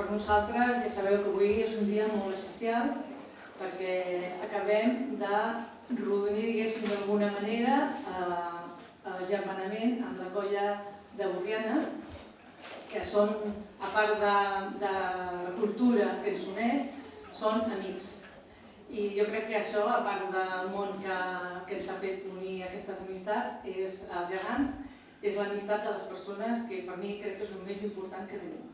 per nosaltres ja sabeu que avui és un dia molt especial perquè acabem de reunir, diguéssim, d'alguna manera l'agermanament amb la colla de Borriana, que són, a part de la cultura que ens uneix, són amics. I jo crec que això, a part del món que ens ha fet unir aquestes amistats, és els gegants, és l'amistat de les persones, que per mi crec que és el més important que tenim.